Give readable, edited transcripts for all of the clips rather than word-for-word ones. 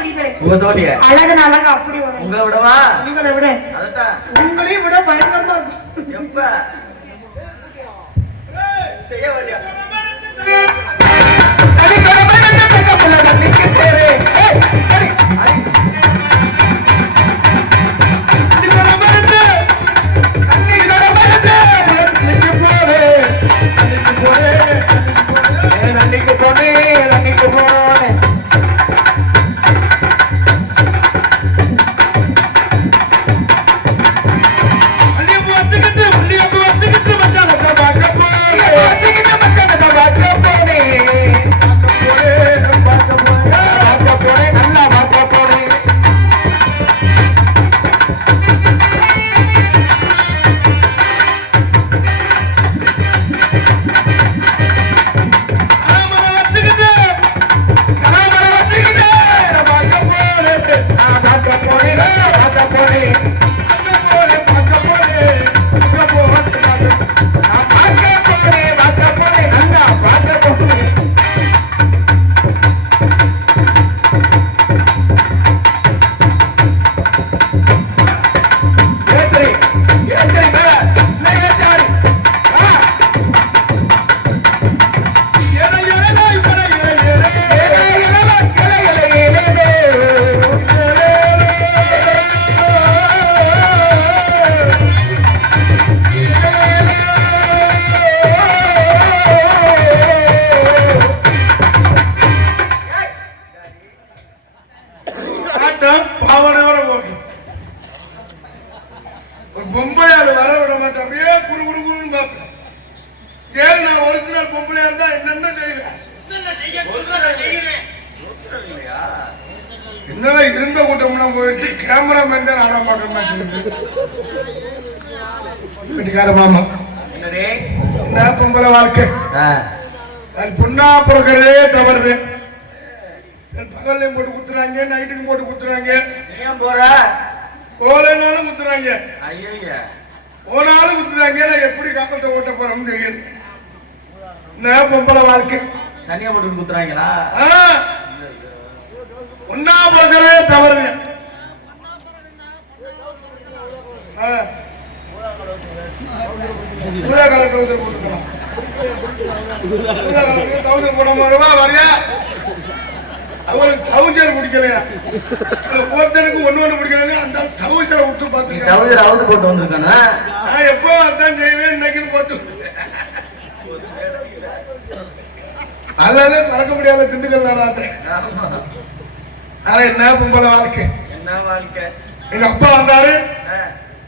பிடிக்கிறேன். அழகு அழகா அப்படி வரும். உங்களை விடவா? உங்களை விட உங்களையும் விட பயங்கரமா இருக்கும். எப்ப செய்ய வரியா? என்னடா இருந்த கூட்டம்லாம் போயிட்டு கேமராமேன் தான் ஆட மாட்டேன். வீட்டுக்கார மாமா என்ன பொம்பளை வாழ்க்கை பொண்ணா பிறக்கிறதே தவறுது. பகல்லையும் போட்டு குத்துறாங்க, நைட்டுக்கும் போட்டு குத்துறாங்க. ஏன் போற? போலனாலும் குத்துறாங்க, ஐயா போனாலும் குத்துறாங்க. எப்படி காப்பத்தை ஓட்ட போறோம்னு தெரியுது. என்ன பொம்பளை வாழ்க்கை? சனியா போட்டு குத்துறாங்களா? ஒன்னா பிறக்கிறதே தவறு. அவருக்கு பிடிக்கலையா? ஒருத்தனுக்கு ஒண்ணு பிடிக்கல. அந்த தவுசரை விட்டு பார்த்து போட்டு வந்திருக்கானா? நான் எப்போ அதான் செய்வேன், இன்னைக்கு போட்டு அதனால மறக்க முடியாத திண்டுக்கல் நாடாத. என்ன பொம்பளை வாழ்க்கை? என்ன வாழ்க்கை? எங்க அப்பா வந்தாரு.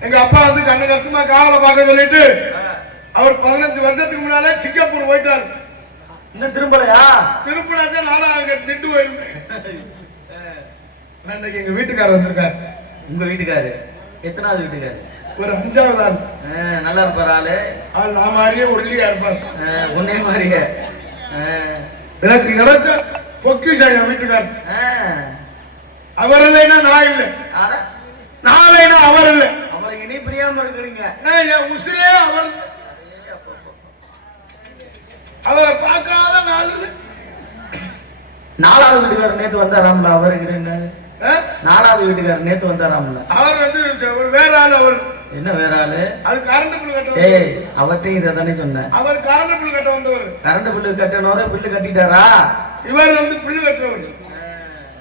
எங்க அப்பா வந்து கண்ணு கருத்துமா காவலை பார்க்க சொல்லிட்டு அவர் 15 வருஷத்துக்கு முன்னாலே சிங்கப்பூர் போயிட்டாரு. இன்னும் திரும்பலையா? திருப்பினாதான் நானும் அங்க நின்று போயிருந்தேன். இன்னைக்கு எங்க வீட்டுக்காரர் வந்திருக்காரு. உங்க வீட்டுக்காரு எத்தனாவது வீட்டுக்காரு? ஒரு 5வது ஆள். நல்லா இருப்பார் ஆளு. ஆள் நான் மாதிரியே ஒல்லியா இருப்பார். உன்னே மாதிரியே. எனக்கு கிடைச்ச பொக்கிஷம் என் வீட்டுக்காரர். அவர் இல்லைன்னா நான் இல்லை, நாளைனா அவர் இல்லை. அவருக்கு இனி பிரியாம இருக்கிறீங்க. என் உசிரே அவர். அவரை பார்க்காத நாள். 4வது வீட்டுக்காரர் நேத்து வந்தாராம்ல. அவருக்கு 4வது வீட்டுக்காரர் நேத்து வந்தாராம்ல. அவர் வந்து வேற ஆள். அவர் என்ன வேற ஆளு? அது கரண்ட் பில் கட்ட. அவர்கிட்ட இதை தானே சொன்னேன். அவர் கரண்ட் பில் கட்ட வந்தவர். கரண்ட் பில்லு கட்டணவரை பில்லு கட்டிட்டாரா? இவர் வந்து பில்லு கட்டுறவர்.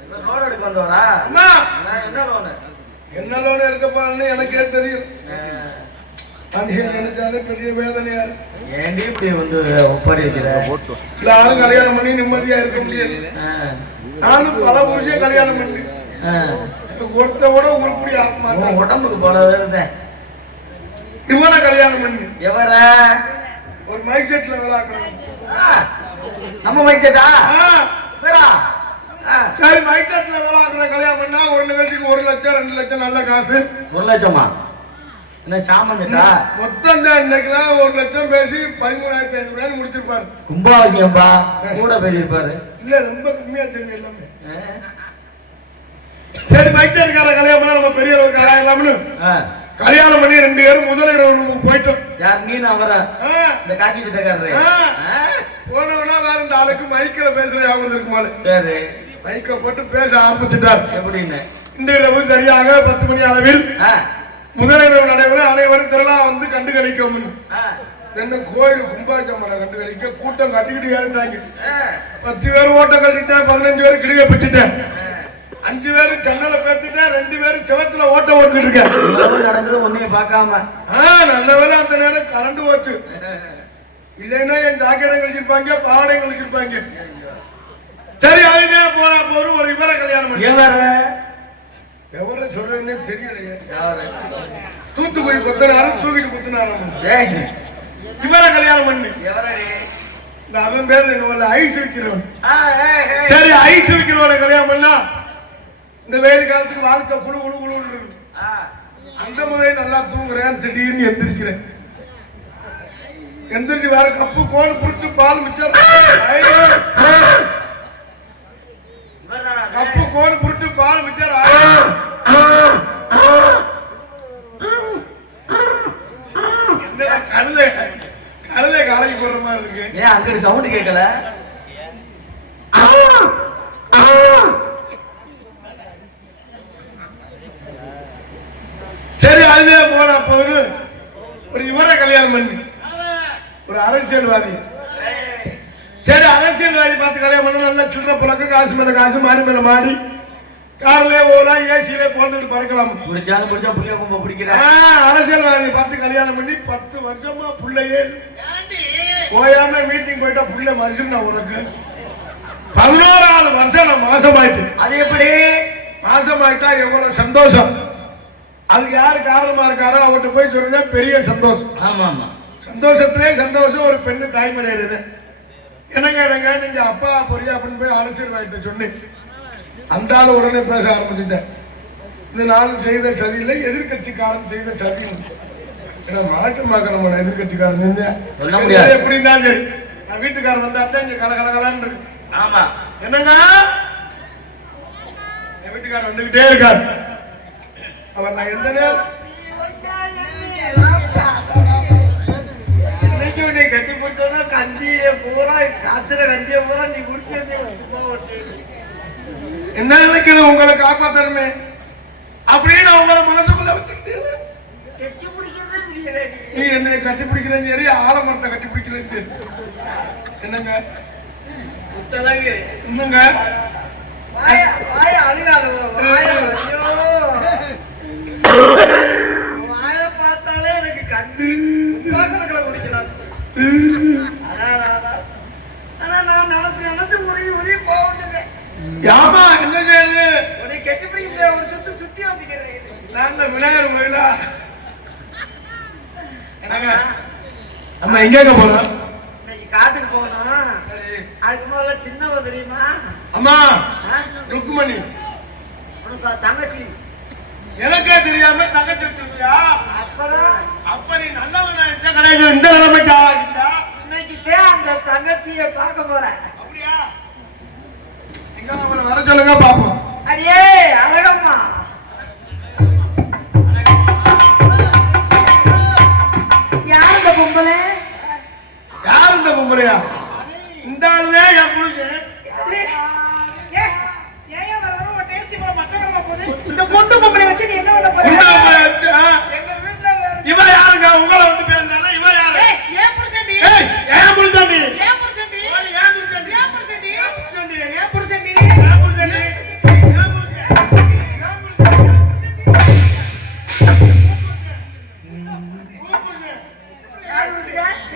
இவர் லோன் எடுக்க வந்தவரா? என்ன லோனு? என்ன லோன் எடுக்க போறான்னு எனக்கே தெரியும். மனுஷன் நினைச்சாலே பெரிய வேதனையா இருக்கு. ஏண்டி இப்படி வந்து ஒப்பாரி வைக்கிற? எல்லாரும் கல்யாணம் பண்ணி நிம்மதியா இருக்க முடியாது. நானும் பல புருஷன் கல்யாணம் பண்ணி ஒருத்தோட உருப்படி ஆத்மா உடம்புக்கு போல வருதேன். இவனை கல்யாணம் பண்ணி எவர? ஒரு மைக் செட்ல விளாக்குறோம். நம்ம மைக் செட்டா? சரி, மைக் செட்ல விளாக்குற கல்யாணம் பண்ணா ஒரு நிகழ்ச்சிக்கு 1 லட்சம் 2 லட்சம் நல்ல காசு. 1 லட்சமா? என்ன சாமன் செட்டா? மொத்தம் தான் இன்னைக்குலாம் 1 லட்சம் பேசி 13,500 முடிச்சிருப்பாரு. கும்பாவசியம்பா கூட பேசியிருப்பாரு. இல்ல ரொம்ப கம்மியா தெரியும் எல்லாமே. சரி, மைக் செட்கார கல்யாணம் பண்ணா நம்ம பெரிய கல்யாணம்னு கல்யாணம் பண்ணி 2 பேரும் முதலில் ரூமுக்கு போயிட்டோம். யார்? நீ அவர இந்த காக்கி சட்டக்காரரு போனவனா வேற 2 ஆளுக்கு மைக்கில பேசுற ஞாபகம் இருக்குமால. சரி, மைக்க போட்டு பேச ஆரம்பிச்சுட்டார். எப்படின்னு இன்று இரவு சரியாக 10 மணி அளவில் முதலிரவு நடைபெறும். அனைவரும் திரளா வந்து கண்டுகளிக்கும். என்ன கோயில் கும்பாச்சமனை கண்டுகளிக்க கூட்டம் கட்டிக்கிட்டு ஏறிட்டாங்க. 10 பேர் ஓட்டம் கட்டிட்டேன், 15 பேர் கிடுக பிச்சுட்டேன், 5 பேரு ஜன்னல பேத்துட்டேன், 2 பேரு செவத்துல ஓட்ட ஓட்டிட்டு இருக்கேன். நடந்தது ஒன்னையும் பார்க்காம. நல்ல வேலை அந்த நேரம் கரண்ட் போச்சு. இல்லைன்னா என் ஜாக்கெட்டை கழிச்சிருப்பாங்க, பாவடை கழிச்சிருப்பாங்க. சரி அதுவே போனா போறோம். ஒரு இவரை கல்யாணம் பண்ணி எவரை சொல்றதுன்னே தெரியலையே. தூத்துக்குடி கொத்தனாரும் தூக்கிட்டு குத்தினாரும் இவரை கல்யாணம் பண்ணி. இந்த அவன் பேர் என்ன ஐஸ் விற்கிறவன். சரி ஐஸ் விற்கிறவனை கல்யாணம் பண்ணா இந்த வெயில் காலத்துக்கு வாழ்க்கை குழு குழு குழு இருக்கு. அந்த மாதிரி நல்லா தூங்குறேன், திடீர்னு எந்திரிக்கிறேன். எந்திரிச்சு வேற கப்பு கோல் புட்டு பால் மிச்சம், கப்பு கோல் புட்டு பால் மிச்சர். கழுதை கழுதை காலைக்கு போடுற மாதிரி இருக்கு. ஏன் அங்க சவுண்ட் கேட்கல? சரி அதுவே போனா போது ஒரு இவரை கல்யாணம் பண்ணி ஒரு அரசியல்வாதி. சரி அரசியல்வாதி பார்த்து கல்யாணம் பண்ண நல்லா சில்லற புழக்கம், காசு மேல காசு, மாடி மேல மாடி, கார்ல போகலாம், ஏசியில போட்டு பறக்கலாம். அரசியல்வாதி பார்த்து கல்யாணம் பண்ணி 10 வருஷமா பிள்ளையே போயாம மீட்டிங் போயிட்டா புள்ள மனுஷன். நான் உனக்கு 11ஆவது வருஷம் நான் மாசமாயிட்டு. அது எப்படி மாசமாயிட்டா எவ்வளவு சந்தோஷம். அதுக்கு யாரு காரணமா இருக்காரோ அவர்கிட்ட போய் சொல்றதா பெரிய சந்தோஷம். ஆமா ஆமா, சந்தோஷத்திலே சந்தோஷம். ஒரு பெண்ணு தாய்மடையிறது. என்னங்க என்னங்க நீங்க அப்பா பொரியா அப்படின்னு போய் அரசியல்வாதிட்ட சொன்னேன். அந்த ஆள் உடனே பேச ஆரம்பிச்சுட்டேன். இது நான் செய்த சதி இல்லை, எதிர்கட்சிக்காரன் செய்த சதி. மாற்றமாக்கிறோம் எதிர்கட்சிக்காரன் செஞ்ச எப்படி இருந்தாலும் சரி, நான் வீட்டுக்காரன் வந்தா தான் இங்க கலகலகலான்னு இருக்கு. ஆமா என்னங்க என் வீட்டுக்காரர் வந்துகிட்டே இருக்காரு. அவர் நான் எந்த நேரம் கட்டி போட்டோம்னா கஞ்சியை பூரா காத்துல கஞ்சியை பூரா நீ குடிச்சு என்ன நினைக்கிறது உங்களை காப்பாத்தணுமே அப்படின்னு உங்களை மனசுக்குள்ள வச்சுக்கிட்டீங்க. கட்டி பிடிக்கிறதே முடியல. நீ என்னை கட்டி பிடிக்கிறேன்னு சரி, ஆலமரத்தை கட்டி பிடிக்கிறேன்னு சரி. என்னங்க புத்தலங்க என்னங்க வாய அழுகாத வாய பார்த்தாலே எனக்கு கஞ்சி கணக்கில் குடிக்கலாம். ஆனா நான் நினைச்சு உரிய போக யாமா என்ன செய்யுது? உன்னை கெட்டி பிடிக்க முடியாது. ஒரு சுத்தி சுத்தி வந்துக்கிறேன். நான் விநாயகர் கோயிலா? நம்ம எங்க போறோம்? இன்னைக்கு காட்டுக்கு போகணும். அதுக்கு முதல்ல சின்னவ தெரியுமா? அம்மா ருக்குமணி. உனக்கு தங்கச்சி? எனக்கே தெரியாம தங்கச்சி வச்சிருக்கியா? அப்புறம் அப்ப நீ நல்லவனா இந்த கடையில இந்த நிலைமைக்கு ஆகிட்டா? இன்னைக்கு அந்த தங்கச்சியை பார்க்க போறேன். அப்படியா? எங்க அவளை வர சொல்லுங்க பாப்போம். அடியே அழகம்மா, யார் இந்த பொம்பளை? யார் இந்த பொம்பளையா? இந்த ஆளுவே என் புருஷன். இந்த குண்டு பொம்பளை வச்சு நீ என்ன பண்ண போற? எங்க வீட்டுல இவ யாருங்க? உங்களை வந்து பேசுறானா? இவ யாரு? ஏன் புருஷன்டி? ஏன் புருஷன்டி? ஏன் புருஷன்டி? ஏன் புருஷன்டி? ஏன் புருஷன்டி? ஏன் புருஷன்டி? ஏன் புருஷன்டி?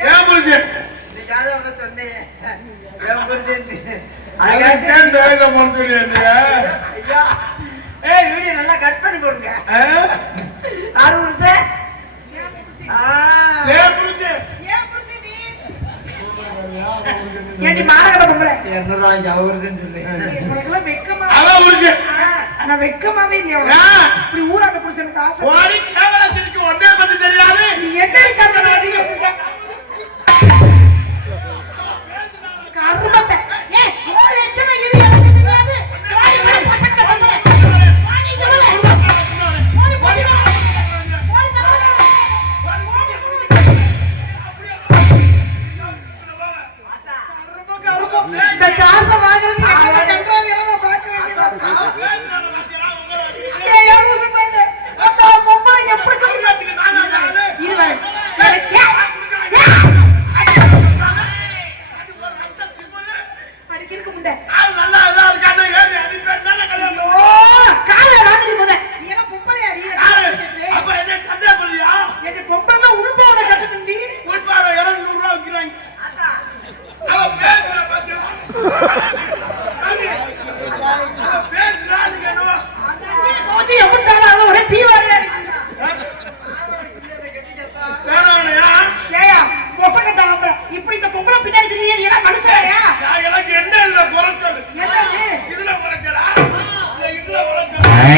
ஏன் புருஷன்? நீ யாரோ சொன்னீங்க ஏன் புருஷன்டி? அதுக்கேன் தேவையில்லை போன சொல்லி ஐயா ஏய் வீடியோ நல்லா கட் பண்ணி கொடுங்க. யாரு புருஷன்? ஏண்டி மானகட பொம்பளை என்னடா இங்க அவர்சன் சொல்லு. உனக்குலாம் வெக்கமா? அதான் புருஷ. நான் வெக்கமாவே இல்ல. இப்படி ஊராட்ட புருஷனுக்கு ஆசை. ஓடி கேவலத்திற்கு ஒண்ணே பத்தி தெரியாது. நீ என்ன இருக்காத நீங்க கர்மத்தை ஏய் ஒரு லட்சம் இது எனக்கு தெரியாது. வாடி போய் பசங்க பொம்பளை வாடி போல வாடி போடி இந்த காசை வாங்குறது என்ன கண்டாங்க?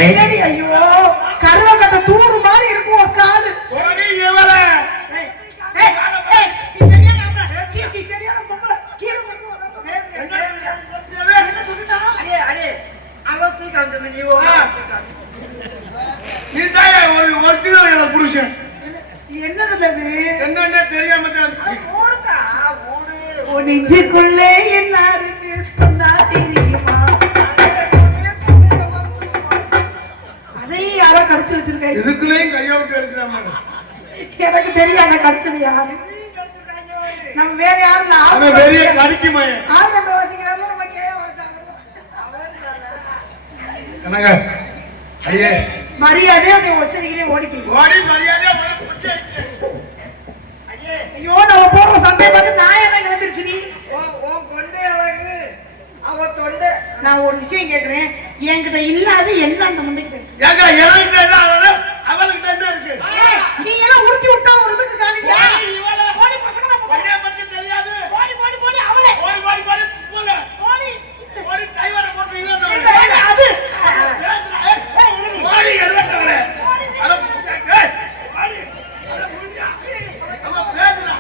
என்னடி ஐயோ கருவக்கட்ட தூறு மாதிரி இருக்கும் ஒரு காலு. போடி இவள. ஏய், ஏய், ஏய், நீ சரியான ஆம்பளை. கீர்த்தி சரியான பொம்பளை. கீரை கொண்டு வா. என்ன சொல்லிட்டா? அடே அடே அவ தூக்கி அந்த நீ ஓட நீ தாய ஒரு ஒரிஜினல் எனக்கு புருஷன். என்னது பேபி? என்னன்னே தெரியாம தான் ஓடுதா ஓடு உன் நெஞ்சுக்குள்ளே எல்லாருமே சொன்னா தெரியுமா? அதையும் யாரோ கடிச்சு வச்சிருக்காங்க. இதுக்குள்ளேயும் கையை விட்டு எடுக்கிறாங்க. எனக்கு தெரியாத கடிச்சது யாரு? நம்ம வேற யாரும் இல்ல. அவன் பெரிய கடிக்குமாய. ஆள் கொண்டு வாசிக்கிறாருல நம்ம கேய வாசாங்க. என்னங்க அடியே மரியாதையா நீ உச்சரிக்கிறே ஓடி போய். ஓடி மரியாதையா வர புடிச்சு. ஐயோ நம்ம போடுற சண்டை பார்த்து நான் என்ன கிளம்பிருச்சு நீ? ஓ கொண்டே அழகு அவ தொண்டை. நான் ஒரு விஷயம் கேக்குறேன். என்கிட்ட இல்லாத என்ன அந்த முண்டைக்கிட்ட இருக்கு? ஏங்க என்கிட்ட இல்ல அவளுக்கிட்ட என்ன இருக்கு? ஏய், நீ எல்லாம் உருட்டி விட்டா ஒரு இதுக்கு காணிக்க. ஓடி இவள. ஓடி பசங்களா போ. பையனை பத்தி தெரியாது. ஓடி ஓடி ஓடி அவளே. ஓடி ஓடி ஓடி போல. ஓடி. ஓடி டிரைவரை போட்டு இல்ல, இவன் இல்ல, அது. ஓடி எடுவட்டவளே. அட ஏய் ஓடி. அட புடியா. அவ பேதுறா.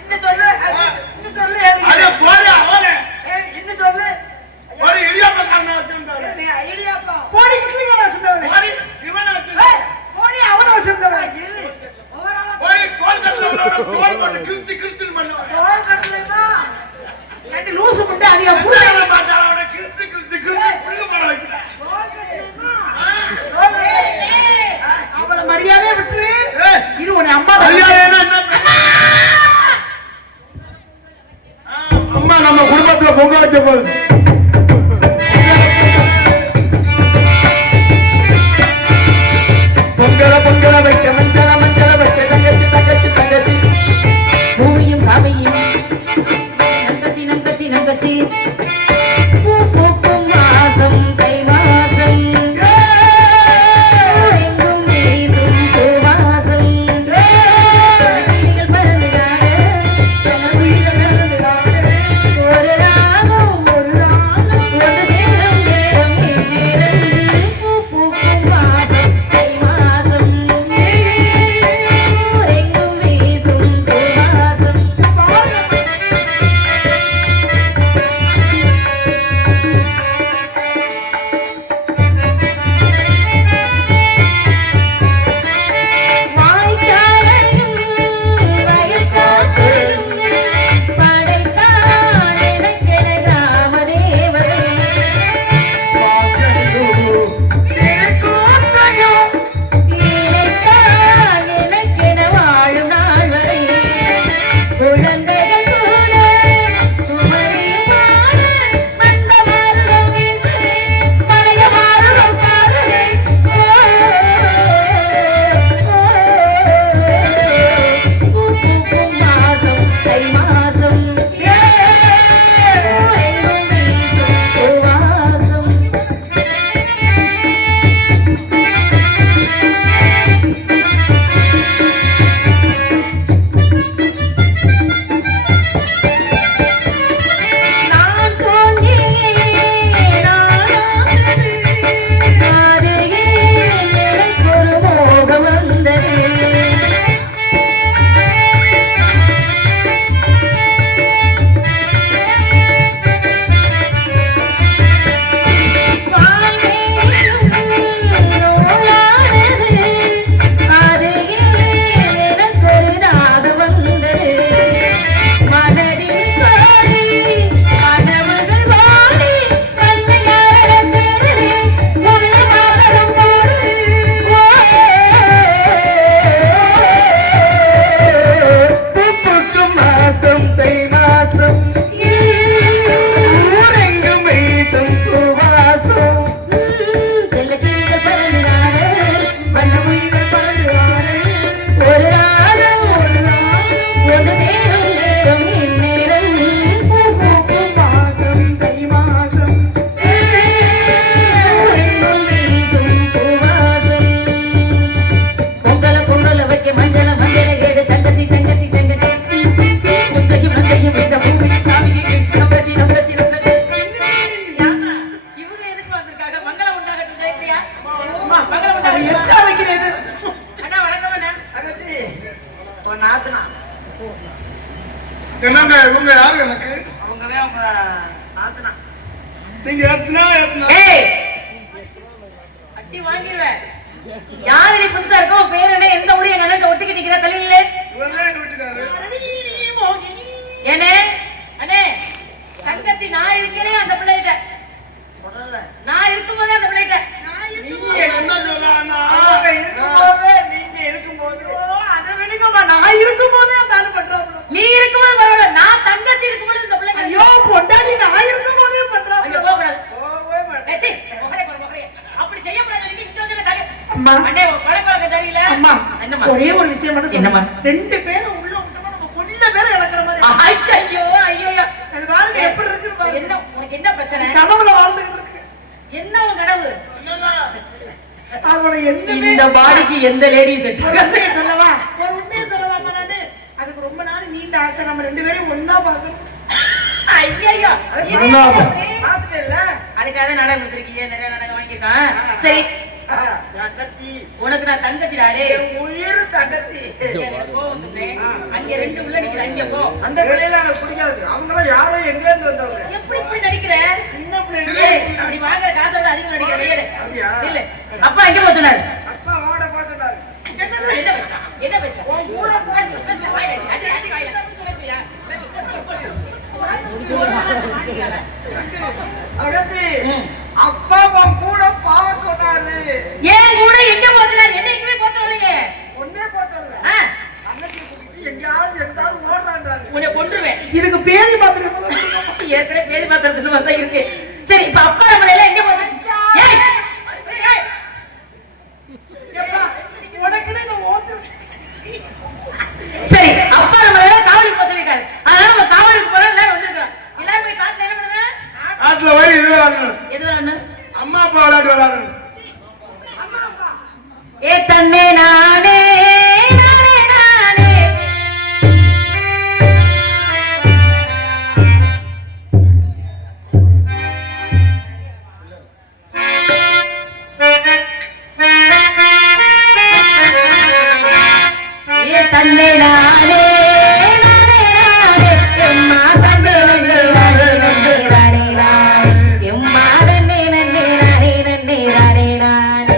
இன்னும் சொல்லு இன்னும் சொல்லு அட போடி அவளே. இன்னும் சொல்லு ஓடி இடியாப்ப காரணம் வச்சிருந்தாரு. ஐடியாப்பா ஓடி கிளிங்கற வசந்தவனே. ஓடி இவனை வச்சிருந்தாரு. ஓடி அவன வசந்தவனே. என்னங்க இவங்க யாரு எனக்கு? அவங்கதான் அவங்க நாத்தனா. நீங்க ஏத்துனா ஏய் அடி வாங்கிடுவேன். யாரு நீ புதுசா இருக்கோ? பேர் என்ன? எந்த ஊரு? எங்க அண்ணன் ஒட்டிக்கு நிக்கிற தலையில இவர்தான் எங்க வீட்டுக்காரரு. ஏனே அண்ணே தங்கச்சி நான் இருக்கிறேன் அந்த பிள்ளைகிட்ட. நான் இருக்கும்போதே அந்த பிள்ளைகிட்ட நீங்க என்ன சொல்றாங்கன்னா அவங்க இருக்கும்போது நீங்க இருக்கும்போது அதை விடுங்கம்மா. நான் இருக்கும்போதே அந்த ஆளு பண்றோம். நீ இருக்கும்போது பரவாயில்ல, நான் தங்கச்சி இருக்கும்போது இந்த பிள்ளைங்க ஐயோ பொண்டாடி நான் இருக்கும்போதே பண்றோம். அங்க போக கூடாது. போவே மாட்டேன். ஏச்சி முகரே முகரே அப்படி செய்ய கூடாது. நீ இங்க வந்து தலை அம்மா. அண்ணே பழக்க தெரியல. அம்மா என்னம்மா? ஒரே ஒரு விஷயம் மட்டும் என்னம்மா? சொல்லுங்க. 2 பேரும் உள்ள விட்டோம்னா நம்ம கொல்ல பேரை இழக்கிற மாதிரி. ஐயோ ஐயோ அது பாருங்க எப்படி இருக்குன்னு பாருங்க. என்ன உனக்கு என்ன பிரச்சனை? கனவுல வாழ்ந்துகிட்டு இருக்கு. என்ன உன் கனவு? அதோட எண்ணமே இந்த பாடிக்கு எந்த லேடி செட் ஒரு உண்மையை சொல்லவா? ஒரு உண்மையை சொல்லவாமா நானு? அதுக்கு ரொம்ப நாள் நீண்ட ஆசை நம்ம 2 பேரும் ஒண்ணா பார்க்கணும். ஐயோ பாத்துட்டேல்ல? அதுக்காக தான் நாடகம் கொடுத்துருக்கீங்க. நிறைய நாடகம் வாங்கியிருக்கான். சரி தங்கச்சி உனக்கு நான் தங்கச்சிடாரு. என் உயிர் தங்கச்சி. அங்க 2 பிள்ளை நிக்கிற. அங்க போ. அந்த பிள்ளைல எனக்கு பிடிக்காது. அவங்களாம் யாரோ எங்க இருந்து வந்தவங்க. எப்படி இப்படி நடிக்கிற? சின்ன பிள்ளைங்க. ஏய், நீ வாங்குற காசை விட அதிகம் நடிக்கிற. வெளியேடு. அப்படியா? இல்ல அப்பா எங்க போக சொன்னாரு? அப்பா வாட பார்த்துட்டாரு. என்ன பேசுற? என்ன பேசுற? உன் கூட பேசுற வாயில அடி அடி வாயில பேசுறியா? அகத்தி அப்பா உன் கூட பாவ சொன்னாரு. ஏன் கூட எங்க போக சொன்னாரு? என்ன எங்கவே போக சொல்றீங்க? ஒன்னே பார்த்தல. தங்கச்சி கூட்டிட்டு எங்கயாவது ஓடுறான்றாங்க. உன்னை கொன்றுவேன். இதுக்கு பேதி பாத்துட்டு ஏற்கனவே பேதி பாத்திரத்துன்னு வந்தா இருக்கு. சரி இப்ப அப்பா நம்மள எல்லாம் எங்க போச்சு? ஏய் ஏய் உனக்குன்னு இந்த ஓட்டு. சரி அப்பா நம்மள எல்லாம் காவலுக்கு போக சொல்லிருக்காரு. அதனால நம்ம காவலுக்கு போறோம். எல்லாரும் வந்திருக்கோம். எல்லாரும் போய் காட்டுல என்ன பண்ணுங்க? ஆட்டுல போய் இது விளையாடணும். எது வேணும்? அம்மா அப்பா விளையாட்டு விளையாடணும். ஏ தன்னே நானே நானே நானே ஏ தன்னே நானே நானே நானே எம்மா தன்னே நன்னே நானே நன்னே நானே நானே எம்மா தன்னே நன்னே நானே நன்னே நானே நானே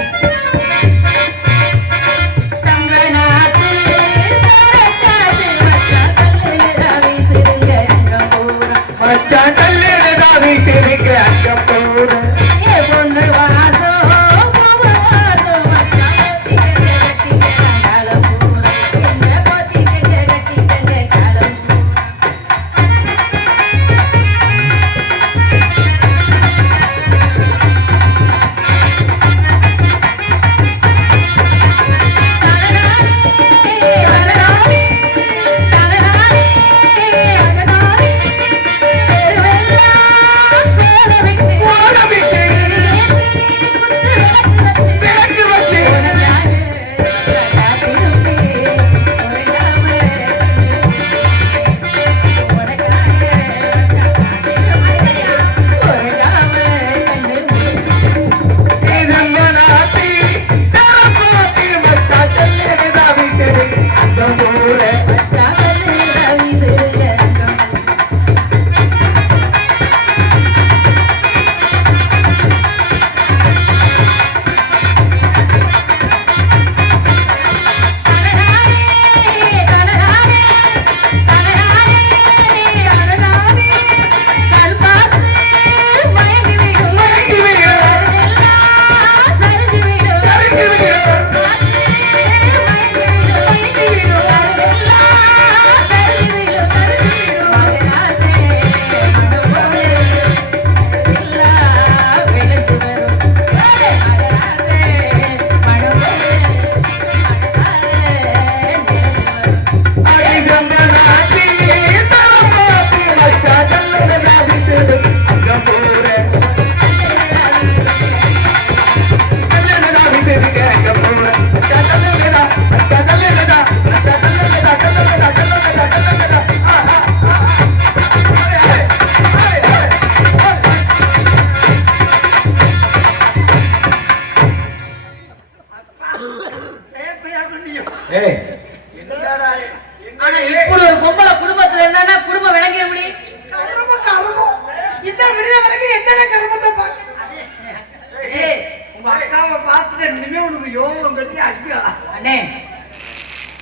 இனிமே உனக்கு யோகம் கட்டி அடிக்கா. அண்ணே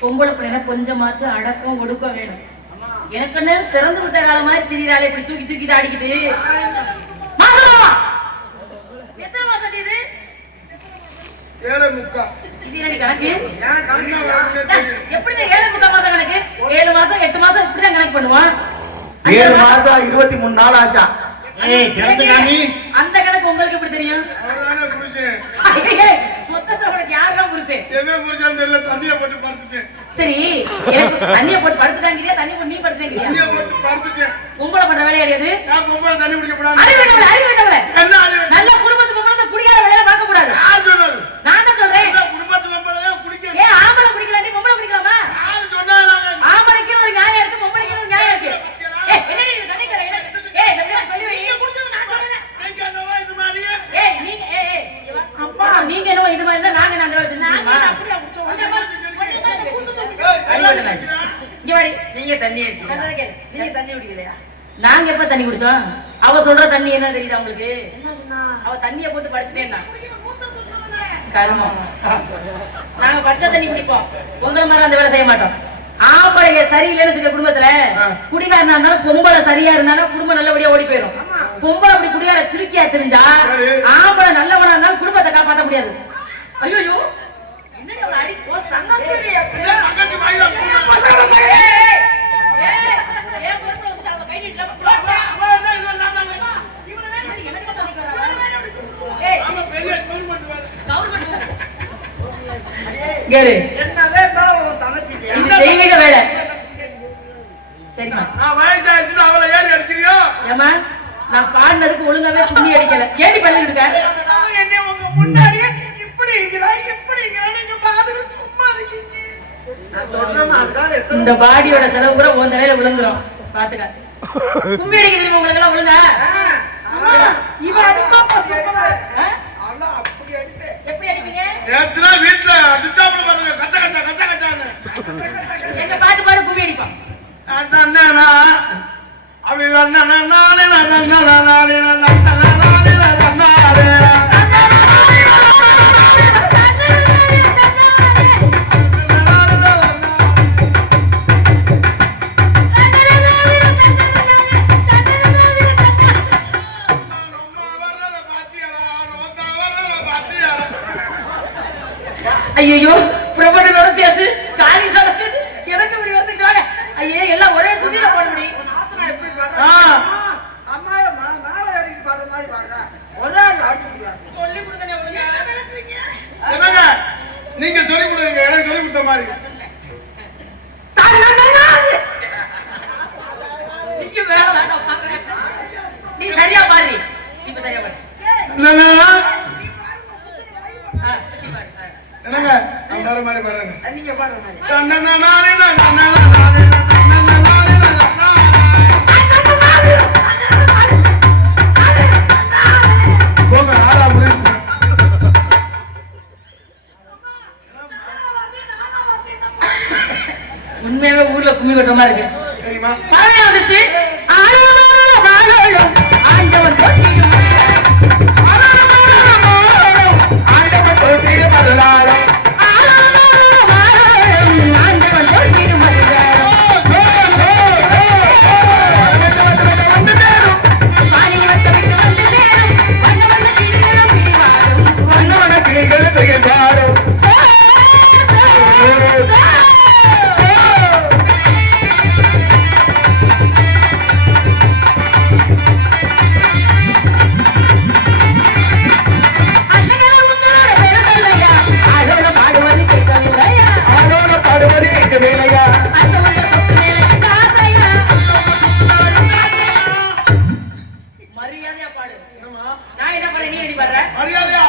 பொம்பளை பிள்ளைனா கொஞ்சமாச்சும் அடக்கம் ஒடுக்கம் வேணும். எனக்கு நேரம் திறந்து விட்ட காலம் மாதிரி திரியிறாளே இப்படி தூக்கி தூக்கிட்டு ஆடிக்கிட்டு. மாசமா எத்தனை மாசம் இது? 7.25. இது என்ன கணக்கு? ஏன் கலந்து எப்படி 7.25 மாசம் கணக்கு? 7 மாசம் 8 மாசம் இப்படிதான் கணக்கு பண்ணுவான். 7 மாசம் 23 நாள் ஆச்சா? அந்த கணக்கு உங்களுக்கு எப்படி தெரியும்? அவர்தானே புருஷன். மொத்தத்துல உங்களுக்கு யாருதான் புருஷன்? எவன் புருஷன் தெரியல, தண்ணியை போட்டு படுத்துட்டேன். சரி, எனக்கு தண்ணியை போட்டு படுத்துட்டாங்கிறியா, தண்ணி போட்டு நீ படுத்துட்டாங்கிறியா? தண்ணியை போட்டு படுத்துட்டேன். பொம்பளை பண்ற வேலை கிடையாது. நான் பொம்பளை தண்ணி குடிக்க கூடாது. அறிவு கட்டவள என்ன அறிவு? நல்ல குடும்பத்து பொம்பளை குடிக்கார வேலையை பார்க்க கூடாது. யார் சொன்னது? நான் தான் சொல்றேன். இந்த குடும்பத்து பொம்பளையே குடிக்க. ஏன் ஆம்பளை குடிக்கல, நீ பொம்பளை குடிக்கலாமா? யார் சொன்னாங்க? ஆம்பளைக்கு ஒரு நியாயம் இருக்கு, பொம்பளைக்கு ஒரு நியாயம் இருக்கு. ஏய் என்னடி நீ தண்ணி கரை ஏய் சொல்லி வை. நீங்க குடிச்சது நான் சொல்லல. நீங்க என்னவா இது மாதிரியே? ஏய் நீங்க அப்பா நீங்க என்னவோ இது மாதிரி இருந்தா நாங்க அந்த வேலை நாங்க செஞ்சுமா? அப்படியே குடிச்சோம். இங்க வாடி. நீங்க தண்ணி எடுத்தீங்க. சொல்றத கேளு. நீங்க தண்ணி குடிக்கலையா? நாங்க எப்ப தண்ணி குடிச்சோம்? அவ சொல்ற தண்ணி என்ன தெரியுதா உங்களுக்கு? என்ன சொன்னா? அவ தண்ணிய போட்டு படுத்துட்டேன்னா மூத்தத்தை சொல்லல. கருமம். நாங்க பச்சை தண்ணி குடிப்போம். உங்களை மாதிரி அந்த வேலை செய்ய மாட்டோம். ஆம்பளை சரியில்லைன்னு வச்சுக்க குடும்பத்துல குடிகாரனா இருந்தாலும் பொம்பளை சரியா இருந்தாலும் குடும்பம் நல்லபடியா ஓடி போயிடும். பொம்பளை அப்படி குடிகார சிரிக்கியா தெரிஞ்சா ஆம்பளை நல்லவனா இருந்தாலும் குடும்பத்தை காப்பாற்ற முடியாது. ஐயோ என்னடி அவளை அடி ஓ தங்கத்திரி என்ன பக்கத்து வாயில போங்க. ஏன் பொறுப்புல வச்சு அவ கை நீட்டல போடா போடா இவன் நான் இவனை வேணும் எனக்கு சொல்லிக்க வரா. ஏய் நம்ம பெரிய கவர்மெண்ட் வேற. கவர்மெண்ட் கேளு. என்னதே இருந்தாலும் உன் தங்கச்சி இல்லையா? இது தெய்வீக வேலை. சரிம்மா. நான் வயசாயிட்டு அவளை ஏறி அடிக்கிறியோ? ஏமா நான் பாடினதுக்கு ஒழுங்காவே சும்மி அடிக்கல. ஏடி பண்ணிட்டு இருக்க? அவன் என்ன உங்க முன்னாடியே இப்படி இருக்கிறா நீங்க பாத்துட்டு சும்மா இருக்கீங்க. நான் தொடர்ந்து அதுக்காக எத்தனை இந்த பாடியோட செலவு கூட உன் தலையில விழுந்துரும். பாத்துக்க. கும்மி அடிக்கிறது உங்களுக்கு எல்லாம் விழுந்தா? அம்மா இவன் அடிப்பாப்பா சொல்றா. ஆ? அவன் அப்படி அடிப்பேன். எப்படி அடிப்பீங்க? நேத்துல வீட்டுல அடிச்சாப்புல பாருங்க, கச்ச கச்சான்னு. எங்க பாட்டு பாடு கும்மி அடிப்பான். அண்ணா அப்படி நானே ஐயோ பிரபலனோட சேர்த்து காலி சடக்கு எனக்கு இப்படி வந்துட்டாங்க. ஐயே எல்லாம் ஒரே சுத்தியில போட முடியும். நாத்தனா எப்படி ஆ. பாடுறா? அம்மாவோட மேல ஏறிட்டு பாடுற மாதிரி பாடுறா. ஒரே ஆள் ஆடிட்டு சொல்லி கொடுங்க உங்களுக்கு. என்னங்க நீங்க சொல்லி கொடுங்க, எனக்கு சொல்லி கொடுத்த மாதிரி. நீங்க வேற வேண்டாம் பாக்குறேன். நீ சரியா பாரு. இப்ப சரியா பாரு. என்னங்க சுத்தி பாரு. என்னங்க நான் வேற மாதிரி பாருங்க. நீங்க பாடுற மாதிரி. போங்க ஆளா முடிஞ்சு. உண்மையாவே ஊர்ல கும்மி கொட்டுற மாதிரி இருக்கு. சரிம்மா. பழைய வந்துச்சு. ஆண்டவன் போட்டியும் மரியாதையா பாடு. நான் என்ன பண்ண நீ அடி பாடுற? மரியாதையா